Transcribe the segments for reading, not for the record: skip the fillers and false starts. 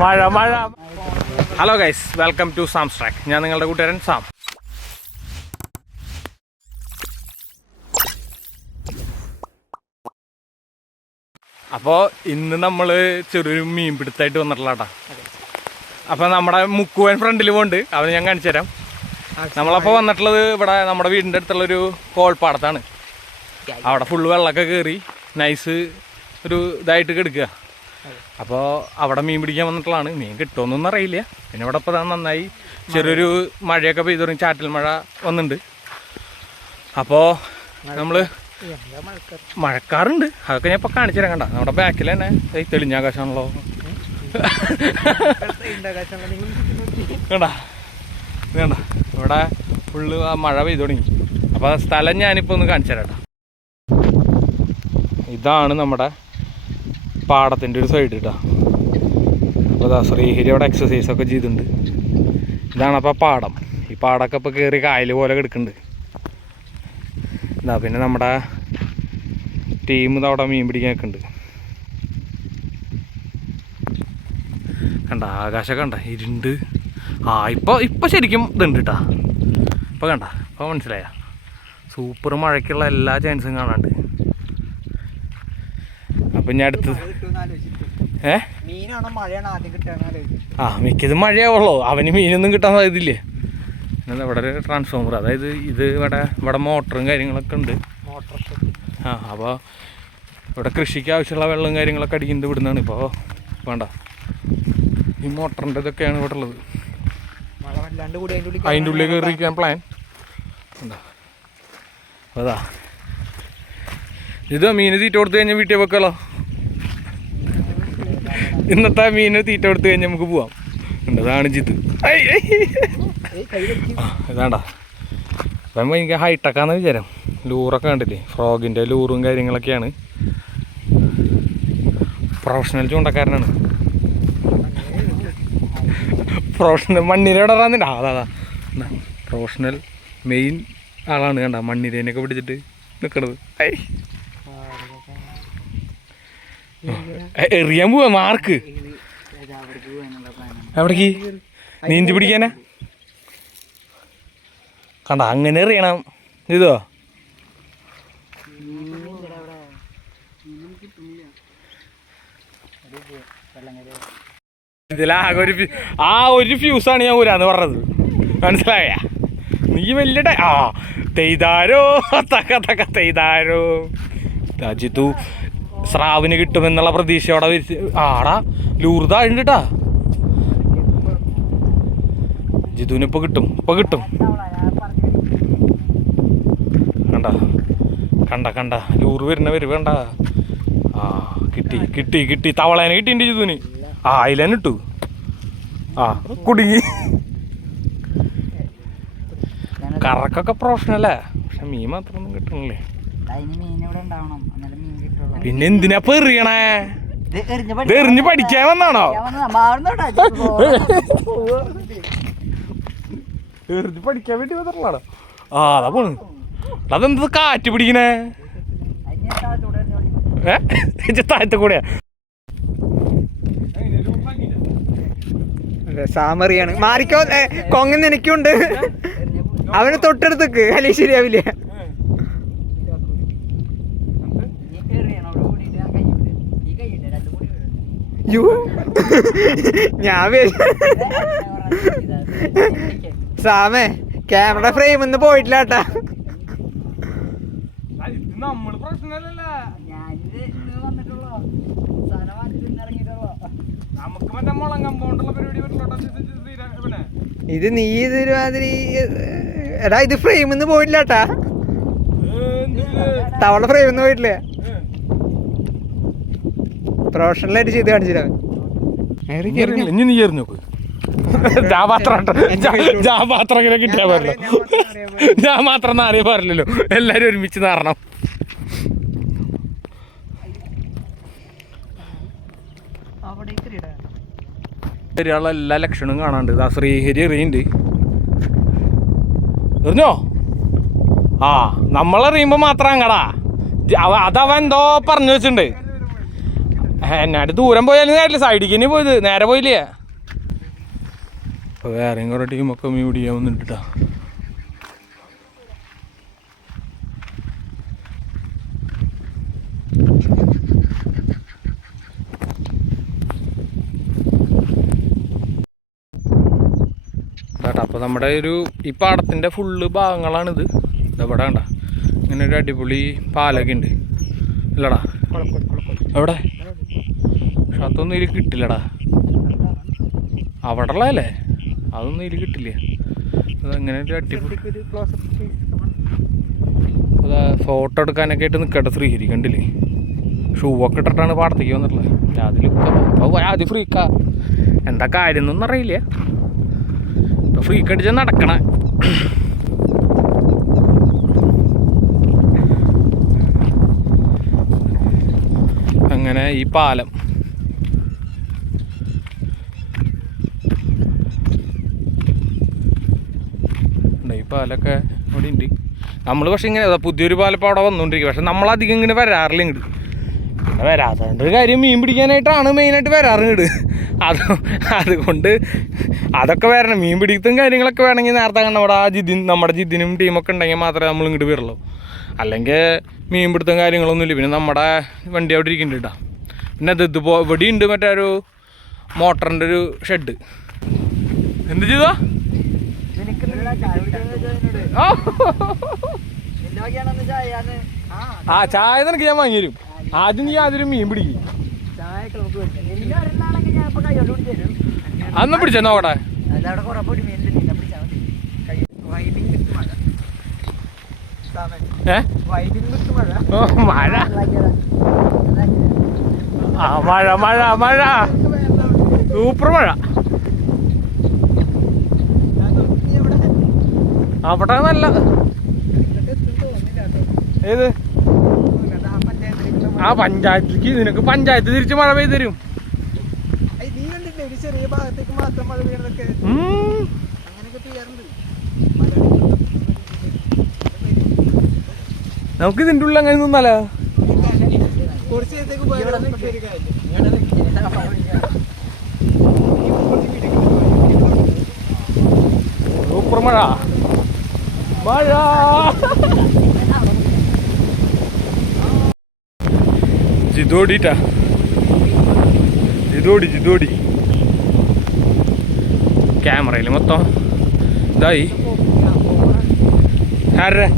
മഴ മഴ. Hello guys, welcome to Sam's track. ഞാൻ നിങ്ങളുടെ കൂട്ടുകാരൻ സാം. അപ്പോൾ ഇന്ന് നമ്മൾ ചെറിയൊരു മീൻ പിടുത്തായിട്ട് വന്നിട്ടുള്ള കേട്ടോ. അപ്പോൾ നമ്മുടെ മുക്കുവൻ ഫ്രണ്ടിൽ പോകുന്നുണ്ട്, അവന് ഞാൻ കാണിച്ചു തരാം. നമ്മളപ്പോൾ വന്നിട്ടുള്ളത് ഇവിടെ നമ്മുടെ വീടിൻ്റെ അടുത്തുള്ളൊരു കോൾപ്പാടത്താണ്. അവിടെ ഫുള്ള് വെള്ളമൊക്കെ കയറി നൈസ് ഒരു ഇതായിട്ട് കിടക്കുക. അപ്പോൾ അവിടെ മീൻ പിടിക്കാൻ വന്നിട്ടുള്ളതാണ്. മീൻ കിട്ടുമെന്നൊന്നും അറിയില്ല. പിന്നെ ഇവിടെ ഇപ്പോൾ നന്നായി ചെറിയൊരു മഴയൊക്കെ പെയ്തു തുടങ്ങി, ചാറ്റൽ മഴ വന്നിട്ടുണ്ട്. അപ്പോൾ നമ്മൾ മഴക്കാറുണ്ട്, അതൊക്കെ ഞാൻ ഇപ്പോൾ കാണിച്ചു തരാം. കണ്ട നമ്മുടെ ബാക്കിൽ തന്നെ തെളിഞ്ഞ ആകാശമാണല്ലോ. കണ്ട വേണ്ട, ഇവിടെ ഫുള്ള് മഴ പെയ്തു തുടങ്ങി. അപ്പോൾ സ്ഥലം ഞാനിപ്പോൾ ഒന്ന് കാണിച്ചു തരാം കേട്ടോ. ഇതാണ് നമ്മുടെ പാടത്തിൻ്റെ ഒരു സൈഡ് കേട്ടോ. അപ്പോൾ അതാ ശ്രീഹരി അവിടെ എക്സസൈസൊക്കെ ചെയ്തിട്ടുണ്ട്. ഇതാണ് അപ്പോൾ പാടം. ഈ പാടമൊക്കെ ഇപ്പോൾ കയറി കായൽ പോലെ കിടക്കുന്നുണ്ട്. ഇതാ പിന്നെ നമ്മുടെ ടീം അവിടെ മീൻ പിടിക്കാൻ നിൽക്കുന്നുണ്ട്. കണ്ട ആകാശമൊക്കെ കണ്ട ഇരുണ്ട്. ഇപ്പോൾ ശരിക്കും ഇതുണ്ട് കേട്ടോ. ഇപ്പോൾ കണ്ട, ഇപ്പോൾ മനസ്സിലായ സൂപ്പർ മഴയ്ക്കുള്ള എല്ലാ ചാൻസും കാണാണ്ട്. അപ്പം ഞാൻ അടുത്തത് മിക്കതും മഴയാവുള്ളൂ. അവന് മീനൊന്നും കിട്ടാൻ സാധ്യതയില്ലേ. പിന്നെ ഇവിടെ ഒരു ട്രാൻസ്ഫോമർ, അതായത് ഇത് ഇവിടെ മോട്ടറും കാര്യങ്ങളൊക്കെ ഉണ്ട്. അപ്പോൾ ഇവിടെ കൃഷിക്ക് ആവശ്യമുള്ള വെള്ളവും കാര്യങ്ങളൊക്കെ അടിക്കുന്നത് ഇവിടുന്നാണ്. ഇപ്പോൾ വേണ്ട, ഈ മോട്ടറിൻ്റെ ഇതൊക്കെയാണ് ഇവിടെ ഉള്ളത്. അതിൻ്റെ ഉള്ളിൽ കയറിയിരിക്കാൻ പ്ലാൻ എന്താ. അതാ ഇത് മീന് തീറ്റ കൊടുത്തു കഴിഞ്ഞാൽ വീട്ടിൽ വെക്കാലോ. ഇന്നത്തെ മീന് തീറ്റ കൊടുത്തു കഴിഞ്ഞാൽ നമുക്ക് പോവാം. അതാണ് ജിത്ത്. ഇതാണ്ടാ അപ്പം എനിക്ക് ഹൈടെക്കാന്ന് വിചാരം. ലൂറൊക്കെ കണ്ടില്ലേ, ഫ്രോഗിൻ്റെ ലൂറും കാര്യങ്ങളൊക്കെയാണ്. പ്രൊഫഷണൽ ചൂണ്ടക്കാരനാണ്. പ്രൊഫഷണൽ മണ്ണിരയുടെ ഇടാന്നില്ല. അതാ പ്രൊഫഷണൽ മെയിൻ ആളാണ്. കണ്ട മണ്ണിരേനൊക്കെ പിടിച്ചിട്ട് നിൽക്കണത്. എറിയാൻ പോവാ മാർക്ക്. എവിടേക്ക്? നീന്തി പിടിക്കാനാ? കണ്ട അങ്ങനെ എറിയണം. ഇതോ ഇതിലാകെ ഒരു ഫ്യൂസാണ് ഞാൻ ഊരാന്ന് പറഞ്ഞത്. മനസ്സിലായ? നീ വലിയ തെയ്താരോ തക്ക തക്ക തെയ്താരോ. രാജ്യത്തു സ്രാവിന് കിട്ടുമെന്നുള്ള പ്രതീക്ഷയോടെ ആടാ ലൂർതാഴുണ്ട് കേട്ടാ. ജിതുവിന് ഇപ്പൊ കിട്ടും, ഇപ്പൊ കിട്ടും. കണ്ട കണ്ട കണ്ട ലൂറ് വരുന്ന വേണ്ട. കിട്ടി കിട്ടി കിട്ടി. തവളേനെ കിട്ടിണ്ട് ജിതുവിന്. അതിലേനെ ഇട്ടു. കുടുങ്ങി. കറക്കൊക്കെ പ്രൊഫഷണല്ലേ, പക്ഷെ മീൻ മാത്രമൊന്നും കിട്ടണില്ലേ. പിന്നെ എന്തിനാ എറിയണേ? എറിഞ്ഞ് പഠിക്കാൻ വന്നാണോ? എറിഞ്ഞ് പഠിക്കാൻ വേണ്ടി വന്നിട്ടുള്ളതാണോ? അതാ പോണ്. അതെന്ത് കാറ്റ് പിടിക്കണേ? താഴത്തെ കൂടെയാ. സാമറിയാണ്. മാറിക്കോ, കൊങ്ങന്ന് എനിക്കുണ്ട്. അവന് തൊട്ടടുത്തേക്ക് അല്ലെങ്കിൽ ശരിയാവില്ല. ഞാൻ സാമേ ക്യാമറ ഫ്രെയിം ഒന്നും പോയിട്ടില്ല കേട്ടാ. ഇത് നീ ഇതൊരുമാതിരി എടാ, ഇത് ഫ്രെയിം ഒന്നും പോയിട്ടില്ല കേട്ടാ. തവള ഫ്രെയിം ഒന്നും പോയിട്ടില്ല. പ്രൊഫഷണലായിട്ട് ചെയ്ത് കാണിച്ചില്ല. നീ നോക്ക്, ഞാൻ മാത്രം ഇങ്ങനെ കിട്ടിയാൽ പാടില്ല. ഞാൻ മാത്രം നാറിയ പാടില്ലല്ലോ, എല്ലാരും ഒരുമിച്ച് നാറണം. ശരിയുള്ള എല്ലാ ലക്ഷണവും കാണാണ്ട്. ഇതാ ശ്രീഹരി എറിയുണ്ട്. എറിഞ്ഞോ? നമ്മളെറിയുമ്പോ മാത്രം അങ്ങടാ അതവൻ എന്തോ പറഞ്ഞു വെച്ചിട്ടുണ്ട്. എന്നാട് ദൂരം പോയാലും കാര്യമില്ല, സൈഡിലേക്ക് തന്നെ പോയത്, നേരെ പോയില്ലേ. അപ്പോൾ വേറെയും കുറേ ടീമൊക്കെ മീൻ പിടിക്കാൻ വന്നിട്ടാ. കേട്ടോ, അപ്പോൾ നമ്മുടെ ഈ പാടത്തിൻ്റെ ഫുള്ള് ഭാഗങ്ങളാണിത്. ഇതെവിടെ കണ്ട ഇങ്ങനെ ഒരു അടിപൊളി പാലൊക്കെ ഉണ്ട് അല്ലടാ എവിടെ? പക്ഷെ അതൊന്നും ഇതിൽ കിട്ടില്ലടാ. അവിടെ ഉള്ളതല്ലേ, അതൊന്നും ഇതിൽ കിട്ടില്ല. അതങ്ങനെ ഒരു അടിപൊളി അതാ ഫോട്ടോ എടുക്കാനൊക്കെ ആയിട്ട് നിൽക്കട്ടെ ശ്രീഹരി, കണ്ടില്ലേ? ഷൂ ഒക്കെ ഇട്ടിട്ടാണ് പാടത്തേക്ക് വന്നിട്ടുള്ളത്. അതിൽ ആദ്യം ഫ്രീക്കാ എന്താ കാര്യം എന്നൊന്നും അറിയില്ല. ഇപ്പം ഫ്രീക്ക് അടിച്ചാൽ നടക്കണേ. അങ്ങനെ ഈ പാലം ഈ പാലൊക്കെ ഇവിടെ ഉണ്ട്. നമ്മൾ പക്ഷെ ഇങ്ങനെ പുതിയൊരു പാലപ്പം അവിടെ വന്നുകൊണ്ടിരിക്കും. പക്ഷെ നമ്മളധികം ഇങ്ങനെ വരാറില്ല ഇങ്ങോട്ട്. പിന്നെ വരാത്തതിൻ്റെ കാര്യം മീൻ പിടിക്കാനായിട്ടാണ് മെയിനായിട്ട് വരാറ് ഇങ്ങോട്ട്. അതുകൊണ്ട് അതൊക്കെ വരണം. മീൻ പിടിത്തും കാര്യങ്ങളൊക്കെ വേണമെങ്കിൽ നേരത്തെ കണ്ട നമ്മുടെ ജിതിനും ടീമൊക്കെ ഉണ്ടെങ്കിൽ മാത്രമേ നമ്മൾ ഇങ്ങോട്ട് വരുള്ളൂ. അല്ലെങ്കിൽ മീൻ പിടുത്തം കാര്യങ്ങളൊന്നുമില്ല. പിന്നെ നമ്മുടെ വണ്ടി അവിടെ ഇരിക്കുന്നുണ്ട് കേട്ടോ. പിന്നെ ഇവിടെ ഉണ്ട് മറ്റേ ഒരു മോട്ടറിൻ്റെ ഒരു ഷെഡ്. എന്ത് ചെയ്താ? ആ ചായ നിനക്ക് ഞാൻ വാങ്ങി തരും. ആദ്യം നീ ആദ്യം മീൻ പിടിക്കും. അന്ന് പിടിച്ചെന്നോ അവിടെ? മഴ ആ മഴ മഴ മഴ സൂപ്പർ മഴ. അവിടെ നല്ല ഏത് ആ പഞ്ചായത്തിലേക്ക് നിനക്ക് പഞ്ചായത്ത് തിരിച്ച് മഴ പെയ്ത് തരും. നമുക്ക് ഇതിൻ്റെ ഉള്ളിൽ അങ്ങനെ നിന്നാലോ? സൂപ്പർ മഴ മഴ. ജിതോടിട്ടാ ജിതോടി ക്യാമറയിൽ മൊത്തം ഇതായി. ആരുടെ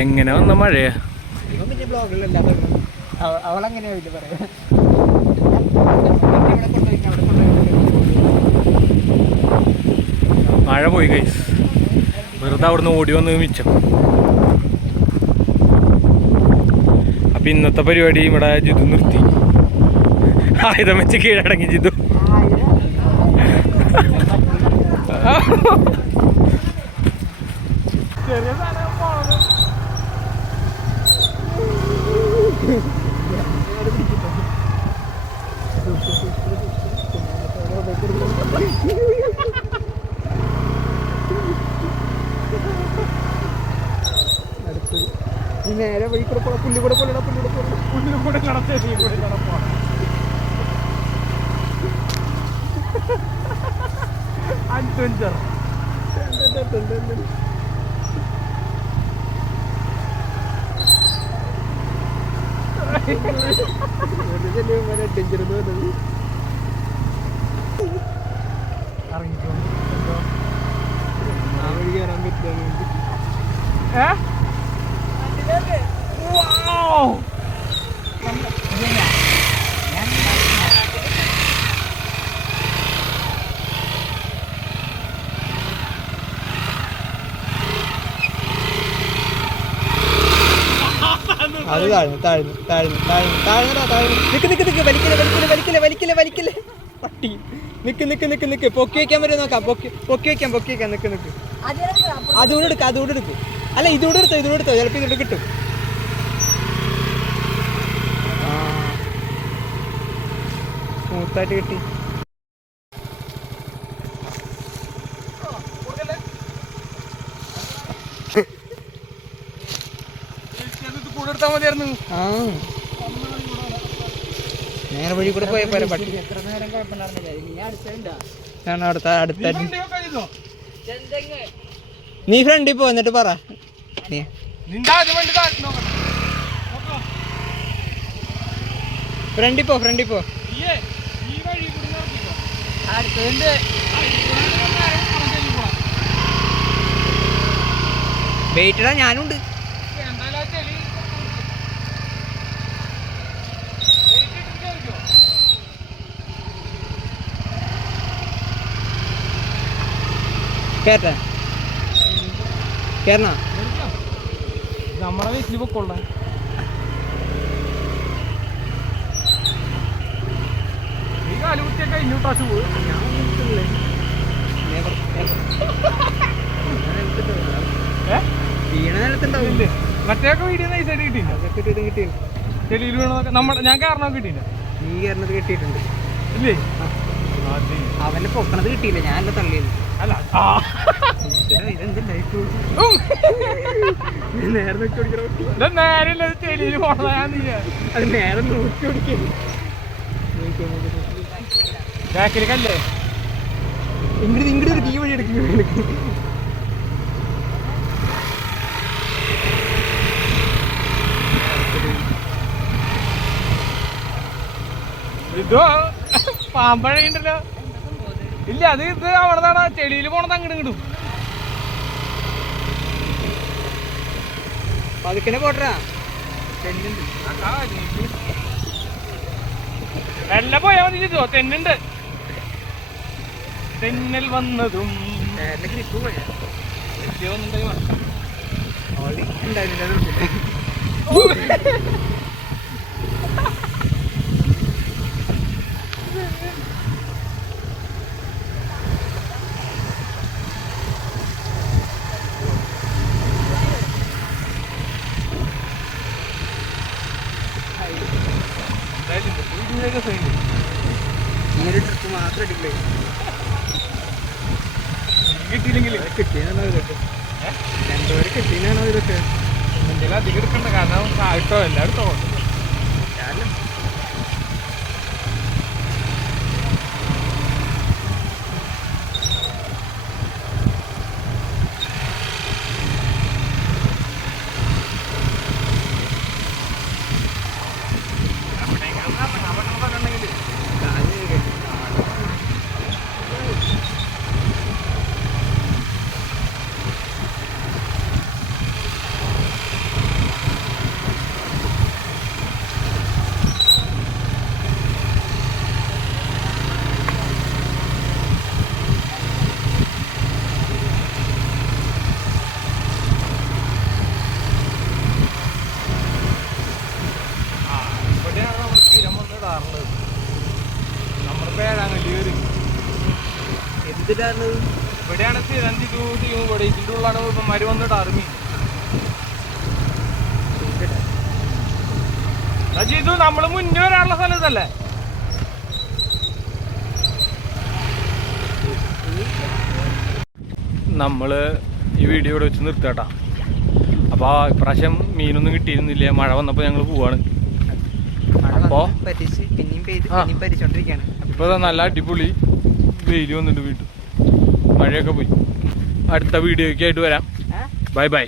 എങ്ങനെ വന്ന മഴയാ? മഴ പോയി ഗൈസ്, വെറുതെ അവിടുന്ന് ഓടി വന്ന് മിച്ചം. അപ്പൊ ഇന്നത്തെ പരിപാടി ഇവിടെ ജിതു നിർത്തി. ആയുധം വെച്ച് കീഴടങ്ങി ജിതു. ചെറിയ സാധനം പോണത് നേരെ വഴി കൂടെ പോണ പുല്ല് കൂടെ പൊല്ലണ പുല്ലും കൂടെ കടത്തേ കൂടെ കടപ്പോ. അഡ്വഞ്ചർ അഡ്വഞ്ചർ എന്ന് പറഞ്ഞത് അറിയിക്കോ ആ വഴി കയറാൻ പറ്റില്ല. അത് താഴ്ന്നു താഴ്ന്നു താഴ്ന്നു താഴ്ന്നു താഴ്ന്നടാ താഴ്ന്നു. നിക്ക് വലിക്കില്ല പട്ടി. നിക്ക് പൊക്കി വെക്കാൻ പറ്റും നോക്കാം. പൊക്കി വെക്കാം. നിക്ക് അതുകൂടെ എടുക്കും. അല്ല ഇതുകൂടെ എടുത്തോ ചിലപ്പോൾ ഇതുകൂടെ കിട്ടും. സ്മൂത്തായിട്ട് കിട്ടി. എടുത്താൽ മതിയായിരുന്നു. ആ നേരെ വഴി കൂടെ പോയ പോലെ പട്ടി അടുത്ത നീ ഫ്രണ്ടിൽ പോ എന്നിട്ട് പറ നിന്റെ ആദ്യം വണ്ടി താഴ്ത്തി നോക്കണം. ഫ്രണ്ടിൽ പോ ഫ്രണ്ടിൽ പോ ഈ വഴി കൂടി നോക്കിക്കോ. വെയിറ്റടാ ഞാനുണ്ട്. എന്തായാലും ആ ചെളി കേട്ടാ കേറണോ? നമ്മളെ വീട്ടിൽ പൊക്കോള. ഈ കാല് കുത്തിയൊക്കെ കഴിഞ്ഞു പ്രാവശ്യം പോയി. വീണ നിലത്തുണ്ടാവും. മറ്റേയൊക്കെ വീഡിയോ നൈസായിട്ട് കിട്ടിയില്ല. കിട്ടിയില്ല. ചെളിയിൽ വീണതൊക്കെ നമ്മുടെ ഞാൻ കാരണമൊക്കെ കിട്ടിയില്ല. നീ കയറുന്നത് കിട്ടിയിട്ടുണ്ട് ഇല്ലേ? അവനെ പൊക്കണത് കിട്ടിയില്ല, ഞാനല്ല തള്ളിയത്. അല്ല നേരെ ചെളിയിൽ പോണതാ. അത് നേരെ നോക്കി ഓടിക്കല്. ബാക്കിൽ കല്ലേ ഇങ്ങോട്ട് ഒരു തീ വഴി എടുക്കുന്നു. ഇതോ പാമ്പഴയുണ്ടല്ലോ. ഇല്ല അത് ഇത് അവിടെന്നാണ് ചെളിയിൽ പോണത്. അങ്ങോട്ട് ഇങ്ങോട്ടും പതുക്കനെ പോട്ടാ. നല്ല പോയാ മതി. ചെയ്തോ തെന്നുണ്ട്. തെന്നൽ വന്നതും ഈ ട്രിപ്പ് മാത്രം അടിക്കില്ലേ കിട്ടിയില്ലെങ്കിൽ കിട്ടിയാണോ ഇതൊക്കെ? രണ്ടുപേരെ കിട്ടിയാണോ ഇതൊക്കെ? എന്തെങ്കിലും അധികം എടുക്കണ്ട. കാരണം ഇട്ടോ എല്ലാവരും തോന്നും. നമ്മളിപ്പോ ഏഴാങ്കല്ലി കയറി എന്തിനാണ് ഇവിടെയാണ് സ്ഥിരം ഇവിടെ ഇതിൻ്റെ ഉള്ളാണ് ഇപ്പന്മാര് വന്നിട്ട് അറുമി ചെയ്തു. നമ്മള് മുന്നേ വരാനുള്ള സ്ഥലത്തല്ലേ. നമ്മള് ഈ വീഡിയോ ഇവിടെ വെച്ച് നിർത്താട്ടാ. അപ്പോൾ ഇപ്രാവശ്യം മീനൊന്നും കിട്ടിയിരുന്നില്ല. മഴ വന്നപ്പോൾ ഞങ്ങൾ പോവാണ്. അപ്പോൾ ഇപ്പോൾ നല്ല അടിപൊളി വെയിൽ വന്നിട്ട് വീണ്ടും മഴയൊക്കെ പോയി. അടുത്ത വീഡിയോയ്ക്ക് ആയിട്ട് വരാം. Bye bye.